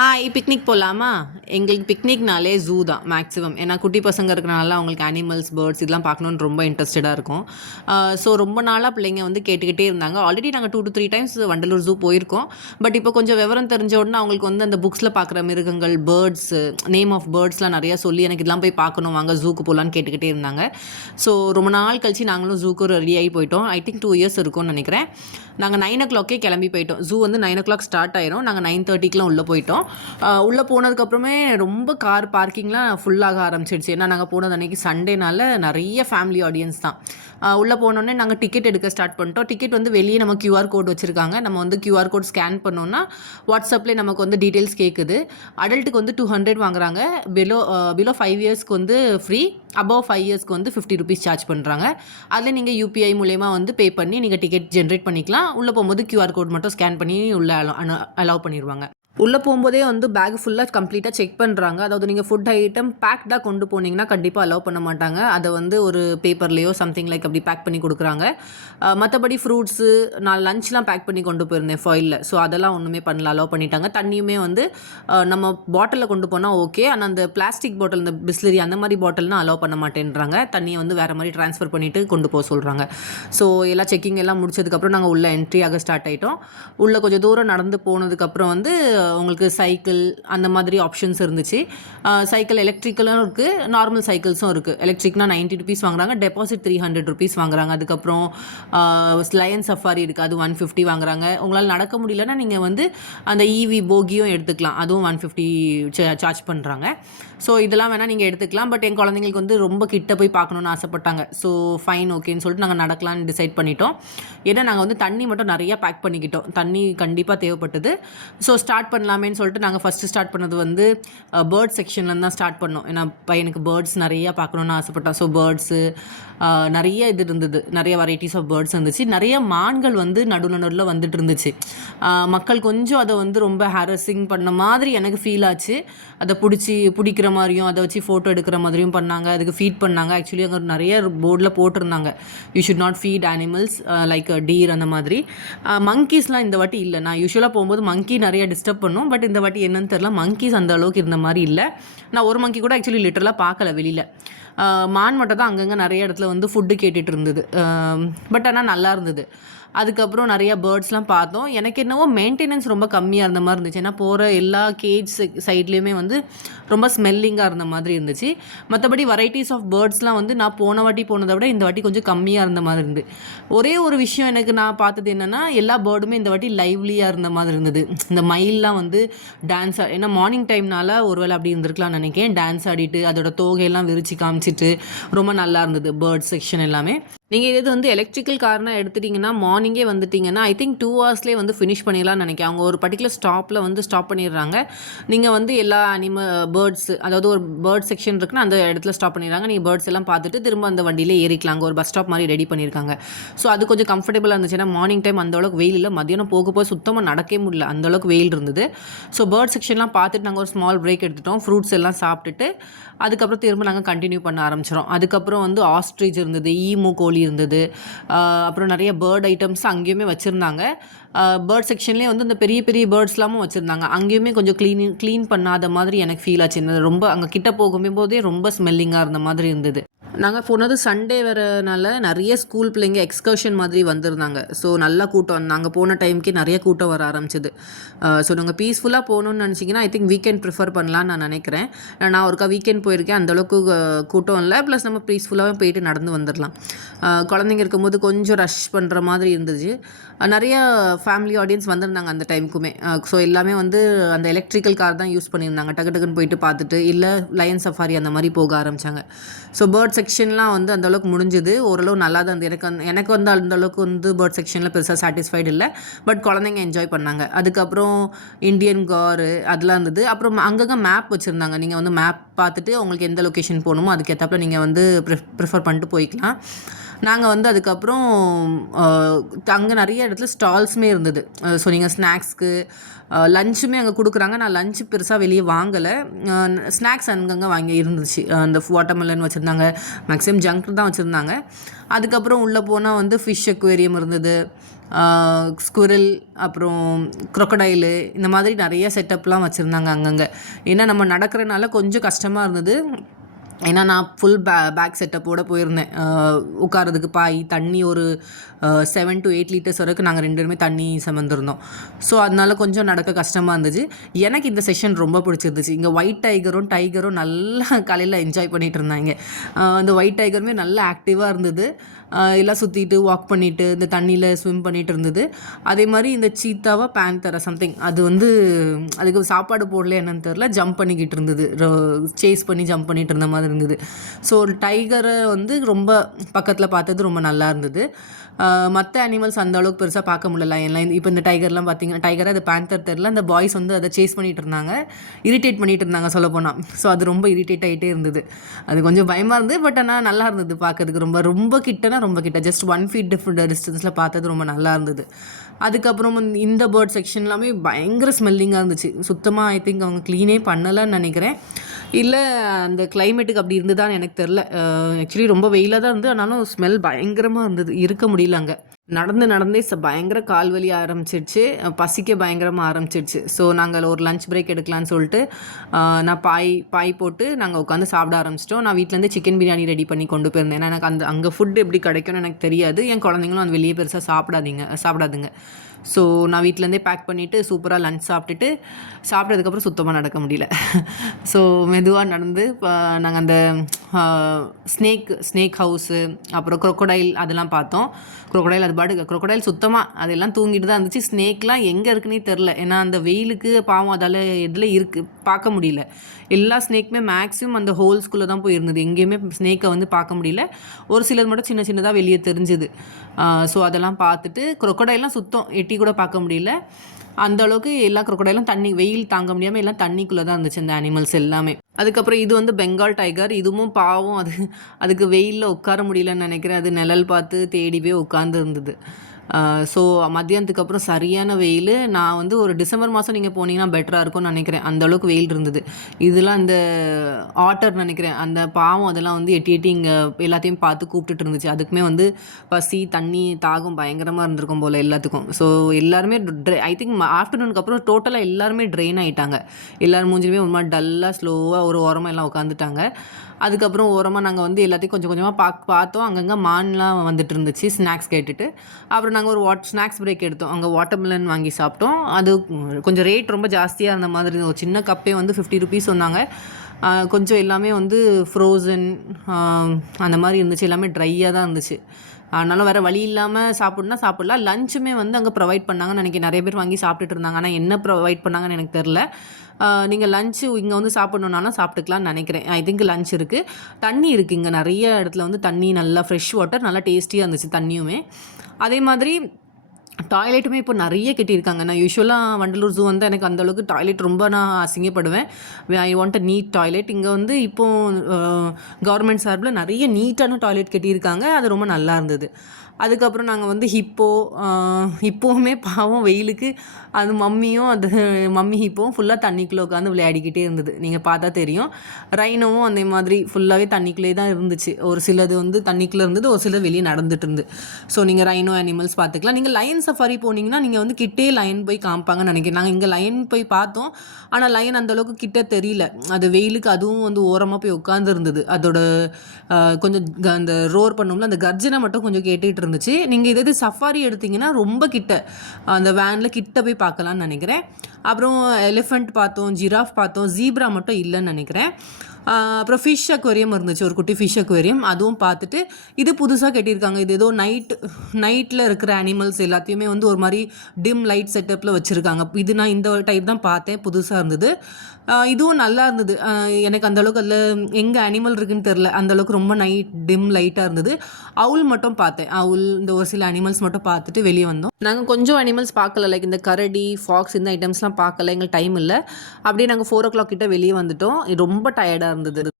Hi picnic போகலாமா? எங்களுக்கு பிக்னிக்னாலே zoo தான் மேக்ஸிமம். ஏன்னா குட்டி பசங்க இருக்கிறனால அவங்களுக்கு அனிமல்ஸ், பேர்ட்ஸ் இதெல்லாம் பார்க்கணுன்னு ரொம்ப இன்ட்ரெஸ்டடாக இருக்கும். ஸோ ரொம்ப நாளாக பிள்ளைங்க வந்து கேட்டுக்கிட்டே இருந்தாங்க. ஆல்ரெடி நாங்கள் 2 to 3 டைம்ஸ் வண்டலூர் ஜூ போயிருக்கோம். பட் இப்போ கொஞ்சம் விவரம் தெரிஞ்ச உடனே அவங்களுக்கு வந்து அந்த புக்ஸில் பார்க்குற மிருகங்கள், பேர்ட்ஸு, நேம் ஆஃப் பேர்ட்ஸ்லாம் நிறையா சொல்லி எனக்கு இதெல்லாம் போய் பார்க்கணும், வாங்க ஜூக்கு போகலான்னு கேட்டுக்கிட்டே இருந்தாங்க. ஸோ ரொம்ப நாள் கழிச்சு நாங்களும் ஜூக்கு ரெடி ஆகி போயிட்டோம். ஐ திங்க் 2 இயர்ஸ் இருக்கும்னு நினைக்கிறேன். நாங்கள் 9 o'clockே கிளம்பி போயிட்டோம். ஜூ வந்து 9 o'clock ஸ்டார்ட் ஆயிரும். நாங்கள் 9:30க்குலாம் உள்ளே போயிட்டோம். உள்ளே போனதுக்கப்புறமே ரொம்ப கார் பார்க்கிங்லாம் ஃபுல்லாக ஆரம்பிச்சிடுச்சு. ஏன்னா நாங்கள் போனது அன்றைக்கி சண்டேனால நிறைய ஃபேமிலி ஆடியன்ஸ் தான். உள்ளே போனோடனே நாங்கள் டிக்கெட் எடுக்க ஸ்டார்ட் பண்ணிட்டோம். டிக்கெட் வந்து வெளியே நம்ம கியூஆர் கோட் வச்சுருக்காங்க. நம்ம வந்து கியூஆர் கோட் ஸ்கேன் பண்ணோன்னா வாட்ஸ்அப்லேயே நமக்கு வந்து டீட்டெயில்ஸ் கேட்குது. அடல்ட்டுக்கு வந்து 200 வாங்குறாங்க. பிலோ 5 இயர்ஸ்க்கு வந்து ஃப்ரீ, அபவ் 5 இயர்ஸ்க்கு வந்து 50 rupees சார்ஜ் பண்ணுறாங்க. அதில் நீங்கள் யூபிஐ மூலயமா வந்து பே பண்ணி நீங்கள் டிக்கெட் ஜென்ரேட் பண்ணிக்கலாம். உள்ளே போகும்போது கியூஆர் கோட் மட்டும் ஸ்கேன் பண்ணி உள்ளே அலோவ் பண்ணிடுவாங்க. உள்ளே போகும்போதே வந்து பேக் ஃபுல்லாக கம்ப்ளீட்டாக செக் பண்ணுறாங்க. அதாவது நீங்கள் ஃபுட் ஐட்டம் பேக்டாக கொண்டு போனீங்கன்னா கண்டிப்பாக அலோவ் பண்ண மாட்டாங்க. அதை வந்து ஒரு பேப்பர்லேயோ சம்திங் லைக் அப்படி பேக் பண்ணி கொடுக்குறாங்க. மற்றபடி ஃப்ரூட்ஸு, நான் லஞ்ச்லாம் பேக் பண்ணி கொண்டு போயிருந்தேன் ஃபாயிலில். ஸோ அதெல்லாம் ஒன்றுமே பண்ணல, அலோவ் பண்ணிட்டாங்க. தண்ணியுமே வந்து நம்ம பாட்டிலில் கொண்டு போனால் ஓகே, ஆனால் அந்த பிளாஸ்டிக் பாட்டில், இந்த பிஸ்லரி அந்த மாதிரி பாட்டில்னால் அலோவ் பண்ண மாட்டேன்றாங்க. தண்ணியை வந்து வேறு மாதிரி ட்ரான்ஸ்ஃபர் பண்ணிவிட்டு கொண்டு போக சொல்கிறாங்க. ஸோ எல்லாம் செக்கிங் எல்லாம் முடிச்சதுக்கப்புறம் நாங்கள் உள்ளே என்ட்ரி ஆக ஸ்டார்ட் ஆகிட்டோம். உள்ளே கொஞ்சம் தூரம் நடந்து போனதுக்கப்புறம் வந்து உங்களுக்கு சைக்கிள் அந்த மாதிரி ஆப்ஷன்ஸ் இருந்துச்சு. சைக்கிள் எலக்ட்ரிக்கலும் இருக்குது, நார்மல் சைக்கிள்ஸும் இருக்குது. எலக்ட்ரிக்னா 90 rupees வாங்குறாங்க, டெபாசிட் 300 rupees வாங்குறாங்க. அதுக்கப்புறம் லயன் சஃபாரி இருக்குது, அது 150 வாங்குறாங்க. உங்களால் நடக்க முடியலன்னா நீங்கள் வந்து அந்த ஈவி போகியும் எடுத்துக்கலாம், அதுவும் 150 சார்ஜ் பண்ணுறாங்க. ஸோ இதெல்லாம் வேணால் நீங்கள் எடுத்துக்கலாம். பட் என் குழந்தைங்களுக்கு வந்து ரொம்ப கிட்ட போய் பார்க்கணுன்னு ஆசைப்பட்டாங்க. ஸோ ஃபைன், ஓகேன்னு சொல்லிட்டு நாங்கள் நடக்கலான்னு டிசைட் பண்ணிட்டோம். ஏன்னா நாங்கள் வந்து தண்ணி மட்டும் நிறையா பேக் பண்ணிக்கிட்டோம். தண்ணி கண்டிப்பாக தேவைப்பட்டது. ஸோ ஸ்டார்ட் பண்ணலாமேன்னு சொல்லிட்டு நாங்கள் ஃபஸ்ட்டு ஸ்டார்ட் பண்ணது வந்து பேர்ட் செக்ஷன்லேருந்து தான் ஸ்டார்ட் பண்ணோம். ஏன்னா பையனுக்கு பேர்ட்ஸ் நிறையா பார்க்கணுன்னு ஆசைப்பட்டான். ஸோ பேர்ட்ஸு நிறைய இது இருந்தது, நிறைய வெரைட்டிஸ் ஆஃப் பேர்ட்ஸ் இருந்துச்சு. நிறைய மான்கள் வந்து நடுவில் வந்துட்டு இருந்துச்சு. மக்கள் கொஞ்சம் அதை வந்து ரொம்ப ஹாரஸிங் பண்ண மாதிரி எனக்கு ஃபீல் ஆச்சு. அதை பிடிக்கிற மாதிரியும் அதை வச்சு ஃபோட்டோ எடுக்கிற மாதிரியும் பண்ணாங்க. அதுக்கு ஃபீட் பண்ணாங்க. ஆக்சுவலி அங்கே நிறைய போர்டில் போட்டிருந்தாங்க, you should not feed animals like deer அந்த மாதிரி. மங்கீஸ்லாம் இந்த வாட்டி இல்லை. நான் யூஸ்வலாக போகும்போது மங்கி நிறைய டிஸ்டர்ப் பண்ணும். பட் இந்த வாட்டி என்னன்னு தெரியல, மங்கீஸ் அந்த அளவுக்கு இருந்த மாதிரி இல்லை. நான் ஒரு மங்கி கூட ஆக்சுவலி லிட்டரலாக பார்க்கல வெளியில். மான் மட்டும் தான் அங்கங்கே நிறைய இடத்துல வந்து ஃபுட்டு கேட்டுட்டு இருந்தது. பட் ஆனால் நல்லா இருந்தது. அதுக்கப்புறம் நிறையா பேர்ட்ஸ்லாம் பார்த்தோம். எனக்கு என்னவோ மெயின்டெனன்ஸ் ரொம்ப கம்மியாக இருந்த மாதிரி இருந்துச்சு. ஏன்னா போகிற எல்லா கேஜ் சைட்லேயுமே வந்து ரொம்ப ஸ்மெல்லிங்காக இருந்த மாதிரி இருந்துச்சு. மற்றபடி வெரைட்டிஸ் ஆஃப் பேர்ட்ஸ்லாம் வந்து நான் போன வாட்டி போனதை விட இந்த வாட்டி கொஞ்சம் கம்மியாக இருந்த மாதிரி இருந்தது. ஒரே ஒரு விஷயம் எனக்கு நான் பார்த்தது என்னென்னா, எல்லா பேர்டுமே இந்த வாட்டி லைவ்லியாக இருந்த மாதிரி இருந்தது. இந்த மயில்லாம் வந்து டான்ஸ், ஏன்னா மார்னிங் டைம்னால ஒருவேளை அப்படி இருந்திருக்கலாம்னு நினைக்கிறேன். டான்ஸ் ஆடிட்டு அதோட தோகையெல்லாம் விரிச்சு காமிச்சிட்டு ரொம்ப நல்லா இருந்தது பேர்ட் செக்ஷன் எல்லாமே. நீங்கள் இது வந்து எலக்ட்ரிக்கல் கார்னா எடுத்துட்டிங்கன்னா மார்னிங்கே வந்துட்டிங்கன்னா ஐ திங்க் 2 hours வந்து ஃபினிஷ் பண்ணிடலாம்னு நினைக்கிறேன். அவங்க ஒரு பர்டிகுலர் ஸ்டாப்பில் வந்து ஸ்டாப் பண்ணிடுறாங்க. நீங்கள் வந்து எல்லா பேர்ட்ஸ், அதாவது ஒரு பேர்ட் செக்ஷன் இருக்குன்னா அந்த இடத்துல ஸ்டாப் பண்ணிடுறாங்க. நீங்கள் பேர்ட்ஸ் எல்லாம் பார்த்துட்டு திரும்ப அந்த வண்டியிலே ஏறிக்கலாங்க. ஒரு பஸ் ஸ்டாப் மாதிரி ரெடி பண்ணியிருக்காங்க. ஸோ அது கொஞ்சம் கம்ஃபர்டபுளாக இருந்துச்சு. ஏன்னா மார்னிங் டைம் அந்தளவுக்கு வெயில் இல்லை, மதியானம் போக சுத்தமாக நடக்கவே முடியல, அந்தளவுக்கு வெயில் இருந்தது. ஸோ பேர்ட் செக்ஷன்லாம் பார்த்துட்டு நாங்கள் ஒரு ஸ்மால் பிரேக் எடுத்துட்டோம். ஃப்ரூட்ஸ் எல்லாம் சாப்பிட்டுட்டு அதுக்கப்புறம் திரும்ப நாங்கள் கண்டினியூ பண்ண ஆரம்பிச்சிடும். அதுக்கப்புறம் வந்து ஆஸ்ட்ரிச் இருந்தது, ஈமு கோழி இருந்தது, அப்புறம் நிறைய பேர்ட் ஐட்டம்ஸ் அங்கேயுமே வச்சுருந்தாங்க. பேர்ட் செக்ஷன்லேயே வந்து இந்த பெரிய பெரிய பேர்ட்ஸ்லாமும் வச்சுருந்தாங்க. அங்கேயுமே கொஞ்சம் க்ளீன் பண்ணாத மாதிரி எனக்கு ஃபீல் ஆச்சு. ரொம்ப அங்கே கிட்ட போகும்போதே ரொம்ப ஸ்மெல்லிங்காக இருந்த மாதிரி இருந்தது. நாங்கள் போனது சண்டே வரனால நிறைய ஸ்கூல் பிள்ளைங்க எக்ஸ்கர்ஷன் மாதிரி வந்திருந்தாங்க. ஸோ நல்லா கூட்டம், நாங்கள் போன டைமுக்கே நிறைய கூட்டம் வர ஆரம்பிச்சிது. ஸோ நாங்கள் பீஸ்ஃபுல்லாக போகணுன்னு நினச்சிங்கன்னா ஐ திங்க் வீக்கெண்ட் ப்ரிஃபர் பண்ணலான்னு நான் நினைக்கிறேன். நான் ஒருக்கா வீக்கெண்ட் போயிருக்கேன், அந்தளவுக்கு கூட்டம் இல்லை. ப்ளஸ் நம்ம பீஸ்ஃபுல்லாகவே போயிட்டு நடந்து வந்துடலாம். குழந்தைங்க இருக்கும்போது கொஞ்சம் ரஷ் பண்ணுற மாதிரி இருந்துச்சு. நிறைய ஃபேமிலி ஆடியன்ஸ் வந்திருந்தாங்க அந்த டைமுக்குமே. ஸோ எல்லாமே வந்து அந்த எலக்ட்ரிக்கல் கார் தான் யூஸ் பண்ணியிருந்தாங்க. டக்குன்னு போயிட்டு பார்த்துட்டு இல்லை லயன் சஃபாரி அந்த மாதிரி போக ஆரம்பித்தாங்க. ஸோ பேர்ட் செக்ஷன்லாம் வந்து அந்தளவுக்கு முடிஞ்சுது. ஓரளவு நல்லா தான் இருந்தது. எனக்கு வந்து அந்தளவுக்கு வந்து பேர்ட் செக்ஷனில் பெருசாக சாட்டிஸ்ஃபைடு இல்லை. பட் குழந்தைங்க என்ஜாய் பண்ணாங்க. அதுக்கப்புறம் இண்டியன் காரு அதெல்லாம் இருந்தது. அப்புறம் அங்கங்கே மேப் வச்சுருந்தாங்க. நீங்கள் வந்து மேப் பார்த்துட்டு உங்களுக்கு எந்த லொக்கேஷன் போகணுமோ அதுக்கேற்றப்பல நீங்கள் வந்து ப்ரிஃபர் பண்ணிட்டு போய்க்கலாம். நாங்கள் வந்து அதுக்கப்புறம் அங்கே நிறைய இடத்துல ஸ்டால்ஸுமே இருந்தது. ஸோ நீங்கள் ஸ்நாக்ஸ்க்கு லஞ்சுமே அங்கே கொடுக்குறாங்க. நான் லஞ்சு பெருசாக வெளியே வாங்கலை. ஸ்நாக்ஸ் அங்கங்கே வாங்கி இருந்துச்சு. அந்த வாட்டர்மெலன் வச்சுருந்தாங்க, மேக்ஸிமம் ஜங்க் தான் வச்சுருந்தாங்க. அதுக்கப்புறம் உள்ளே போனால் வந்து ஃபிஷ் அக்வேரியம் இருந்தது. ஸ்குரில், அப்புறம் க்ரொக்கடைலு, இந்த மாதிரி நிறைய செட்டப்லாம் வச்சுருந்தாங்க அங்கங்கே. ஏன்னா நம்ம நடக்கிறனால கொஞ்சம் கஷ்டமாக இருந்தது. ஏன்னா நான் ஃபுல் பேக் செட்டப்போடு போயிருந்தேன். உட்காரதுக்கு பாய், தண்ணி ஒரு 7 to 8 லிட்டர்ஸ் வரைக்கும் நாங்கள் 2 பேருமே தண்ணி சுமந்துருந்தோம். ஸோ அதனால கொஞ்சம் நடக்க கஷ்டமாக இருந்துச்சு. எனக்கு இந்த செஷன் ரொம்ப பிடிச்சிருந்துச்சு. இங்கே ஒயிட் டைகரும் நல்லா காலையில் என்ஜாய் பண்ணிகிட்டு இருந்தாங்க. இந்த ஒயிட் டைகருமே நல்லா ஆக்டிவாக இருந்தது. எல்லாம் சுற்றிட்டு வாக் பண்ணிவிட்டு இந்த தண்ணியில் ஸ்விம் பண்ணிகிட்டு இருந்தது. அதே மாதிரி இந்த சீத்தாவா பேந்தரா சம்திங், அது வந்து அதுக்கு சாப்பாடு போடல என்னன்னு தெரில, ஜம்ப் பண்ணிக்கிட்டு இருந்தது, சேஸ் பண்ணி ஜம்ப் பண்ணிகிட்டு இருந்த மாதிரி இருந்தது. ஸோ டைகரை வந்து ரொம்ப பக்கத்தில் பார்த்தது ரொம்ப நல்லா இருந்தது. மற்ற அனிமல்ஸ் அந்த அளவுக்கு பெருசாக பார்க்க முடியல. எல்லாம் இப்போ இந்த டைகர்லாம் பார்த்தீங்கன்னா, டைகரை அது பேந்தர் தெரில, அந்த பாய்ஸ் வந்து அதை சேஸ் பண்ணிகிட்டு இருந்தாங்க, இரிட்டேட் பண்ணிகிட்டு இருந்தாங்க சொல்லப்போனால். ஸோ அது ரொம்ப இரிட்டேட் ஆகிட்டே இருந்தது. அது கொஞ்சம் பயமாக இருந்தது. பட் ஆனால் நல்லா இருந்தது பார்க்கறதுக்கு. ரொம்ப கிட்டனா ரொம்ப கிட்ட, ஜஸ்ட் 1 feet டிஸ்டன்ஸில் பார்த்தது ரொம்ப நல்லா இருந்தது. அதுக்கப்புறம் இந்த பேர்ட் செக்ஷன் எல்லாமே பயங்கர ஸ்மெல்லிங்காக இருந்துச்சு. சுத்தமாக ஐ திங்க் அவங்க க்ளீனே பண்ணலைன்னு நினைக்கிறேன். இல்லை அந்த கிளைமேட்டுக்கு அப்படி இருந்ததான்னு எனக்கு தெரில. ஆக்சுவலி ரொம்ப வெயிலாக தான் இருந்து, ஆனாலும் ஸ்மெல் பயங்கரமாக இருந்தது, இருக்க முடியல அங்கே. நடந்தே பயங்கர கால் வலி ஆரம்பிச்சிடுச்சு, பசிக்க பயங்கரமாக ஆரம்பிச்சிடுச்சு. ஸோ நாங்கள் ஒரு லஞ்ச் பிரேக் எடுக்கலான்னு சொல்லிட்டு நான் பாய் போட்டு நாங்கள் உட்காந்து சாப்பிட ஆரம்பிச்சிட்டோம். நான் வீட்டிலேருந்து சிக்கன் பிரியாணி ரெடி பண்ணி கொண்டு போயிருந்தேன். ஏன்னா எனக்கு அங்கே ஃபுட் எப்படி கிடைக்கும்னு எனக்கு தெரியாது. என் குழந்தைங்களும் அது வெளியே பெருசாக சாப்பிடாதுங்க. ஸோ நான் வீட்டிலேருந்தே பேக் பண்ணிவிட்டு சூப்பராக லஞ்ச் சாப்பிட்டதுக்கப்புறம் சுத்தமாக நடக்க முடியல. ஸோ மெதுவாக நடந்து நாங்கள் அந்த ஸ்னேக் ஹவுஸு, அப்புறம் க்ரொக்கடைல் அதெல்லாம் பார்த்தோம். க்ரொக்கடைல் சுத்தமாக அதெல்லாம் தூங்கிட்டு தான் இருந்துச்சு. ஸ்னேக்லாம் எங்கே இருக்குன்னே தெரில. ஏன்னா அந்த வெயிலுக்கு பாவம் அதால் எதில் இருக்குது பார்க்க முடியல. எல்லா ஸ்னேக்குமே மேக்ஸிமம் அந்த ஹோல்ஸ்குள்ளே தான் போய் இருந்தது. எங்கேயுமே ஸ்னேக்கை வந்து பார்க்க முடியல. ஒரு சிலது மட்டும் சின்னதாக வெளியே தெரிஞ்சுது. ஸோ அதெல்லாம் பார்த்துட்டு, க்ரொக்கடைலாம் சுத்தம் எட்டி கூட பார்க்க முடியல. அந்த அளவுக்கு எல்லா க்ரொக்கடைலும் வெயில் தாங்க முடியாமல் எல்லாம் தண்ணிக்குள்ளே தான் இருந்துச்சு அந்த அனிமல்ஸ் எல்லாமே. அதுக்கப்புறம் இது வந்து பெங்கால் டைகர். இதுவும் பாவம், அதுக்கு வெயிலில் உட்கார முடியலன்னு நினைக்கிறேன். அது நிழல் பார்த்து தேடி போய் உட்காந்து இருந்தது. ஸோ மத்தியானத்துக்கு அப்புறம் சரியான வெயில். நான் வந்து ஒரு டிசம்பர் மாதம் நீங்கள் போனீங்கன்னா பெட்டராக இருக்கும்னு நினைக்கிறேன். அந்தளவுக்கு வெயில் இருந்தது. இதெல்லாம் இந்த ஆட்டர் நினைக்கிறேன், அந்த பாவம் அதெல்லாம் வந்து எட்டி இங்கே எல்லாத்தையும் பார்த்து கூப்பிட்டுட்டு இருந்துச்சு. அதுக்குமே வந்து பசி, தண்ணி, தாகம் பயங்கரமாக இருந்திருக்கும் போல் எல்லாத்துக்கும். ஸோ எல்லாருமே ஐ திங்க் ஆஃப்டர்நூனுக்கு அப்புறம் டோட்டலாக எல்லாருமே ட்ரெயின் ஆகிட்டாங்க. எல்லோரும் மூஞ்சிலுமே ஒரு மாதிரி டல்லாக ஸ்லோவாக ஒரு ஓரமாக எல்லாம் உட்காந்துட்டாங்க. அதுக்கப்புறம் ஓரமாக நாங்கள் வந்து எல்லாத்தையும் கொஞ்சம் கொஞ்சமாக பார்த்தோம். அங்கங்கே மான்லாம் வந்துட்டு இருந்துச்சு ஸ்நாக்ஸ் கேட்டுட்டு. அப்புறம் நாங்கள் ஒரு ஸ்நாக்ஸ் பிரேக் எடுத்தோம். அங்கே வாட்டர்மெலன் வாங்கி சாப்பிட்டோம். அது கொஞ்சம் ரேட் ரொம்ப ஜாஸ்தியாக இருந்த மாதிரி. ஒரு சின்ன கப்பே வந்து 50 rupees சொன்னாங்க. கொஞ்சம் எல்லாமே வந்து ஃப்ரோசன் அந்த மாதிரி இருந்துச்சு. எல்லாமே ட்ரையாக தான் இருந்துச்சு. அதனால வேறு வழி இல்லாமல் சாப்பிடலாம். லஞ்சுமே வந்து அங்கே ப்ரொவைட் பண்ணாங்கன்னு நினைக்கிறேன். நிறைய பேர் வாங்கி சாப்பிட்டுட்டு இருந்தாங்க. ஆனால் என்ன ப்ரொவைட் பண்ணாங்கன்னு எனக்கு தெரில. நீங்கள் லஞ்சு இங்கே வந்து சாப்பிட்ணுன்னாலும் சாப்பிட்டுக்கலான்னு நினைக்கிறேன். ஐ திங்க் லஞ்ச் இருக்குது, தண்ணி இருக்குது. இங்கே நிறைய இடத்துல வந்து தண்ணி நல்லா ஃப்ரெஷ் வாட்டர், நல்லா டேஸ்டியாக இருந்துச்சு தண்ணியுமே. அதே மாதிரி டாய்லெட்டுமே இப்போ நிறைய கட்டியிருக்காங்க. நான் யூஸ்வலாக வண்டலூர் ஜூ வந்து எனக்கு அந்தளவுக்கு டாய்லெட் ரொம்ப நான் அசிங்கப்படுவேன். I want a need toilet. இங்கே வந்து இப்போது கவர்மெண்ட் சார்பில் நிறைய நீட்டான டாய்லெட் கட்டியிருக்காங்க. அது ரொம்ப நல்லா இருந்தது. அதுக்கப்புறம் நாங்கள் வந்து ஹிப்போவுமே பாவம் வெயிலுக்கு அது மம்மி ஹிப்போவும் ஃபுல்லாக தண்ணிக்குள்ளே உட்காந்து விளையாடிக்கிட்டே இருந்தது. நீங்கள் பார்த்தா தெரியும். ரைனோவும் அதே மாதிரி ஃபுல்லாகவே தண்ணிக்குள்ளே தான் இருந்துச்சு. ஒரு சிலது வந்து தண்ணிக்குள்ளே இருந்தது, ஒரு சிலது வெளியே நடந்துட்டு இருந்து. ஸோ நீங்கள் ரைனோ அனிமல்ஸ் பார்த்துக்கலாம். நீங்கள் லயன் சஃபாரி போனீங்கன்னா நீங்கள் வந்து கிட்டே லயன் போய் காமிப்பாங்கன்னு நினைக்கிறேன். நாங்கள் இங்கே லயன் போய் பார்த்தோம். ஆனால் லயன் அந்தளவுக்கு கிட்ட தெரியல. அது வெயிலுக்கு அதுவும் வந்து ஓரமாக போய் உட்காந்து இருந்தது. அதோட கொஞ்சம் அந்த ரோர் பண்ணும்ல, அந்த கர்ஜனை மட்டும் கொஞ்சம் கேட்டுகிட்டு இருந்துச்சு. நீங்கள் இதே சஃபாரி எடுத்திங்கன்னா ரொம்ப கிட்ட, அந்த வேனில் கிட்ட போய் பார்க்கலான்னு நினைக்கிறேன். அப்புறம் எலிஃபண்ட் பார்த்தோம், ஜிராஃப் பார்த்தோம், ஜீப்ரா மட்டும் இல்லைன்னு நினைக்கிறேன். அப்புறம் ஃபிஷ் அக்வேரியம் இருந்துச்சு, ஒரு குட்டி ஃபிஷ் அக்வேரியம். அதுவும் பார்த்துட்டு, இது புதுசாக கட்டியிருக்காங்க. இது ஏதோ நைட்டில் இருக்கிற அனிமல்ஸ் எல்லாத்தையுமே வந்து ஒரு மாதிரி டிம் லைட் செட்டப்பில் வச்சுருக்காங்க. இது நான் இந்த டைப் தான் பார்த்தேன், புதுசாக இருந்தது. இதுவும் நல்லா இருந்தது. எனக்கு அந்தளவுக்கு அதில் எங்கே அனிமல் இருக்குதுன்னு தெரில. அந்தளவுக்கு ரொம்ப டிம் லைட்டாக இருந்தது. அவுல் மட்டும் பார்த்தேன். இந்த ஒரு சில அனிமல்ஸ் மட்டும் பார்த்துட்டு வெளியே வந்தோம். நாங்கள் கொஞ்சம் அனிமல்ஸ் பார்க்கல, லைக் இந்த கரடி, ஃபாக்ஸ், இந்த ஐட்டம்ஸ்லாம் பார்க்கல, எங்களுக்கு டைம் இல்லை. அப்படியே நாங்கள் 4 o'clock கிட்ட வெளியே வந்துட்டோம். ரொம்ப டயர்டாக இருந்தது.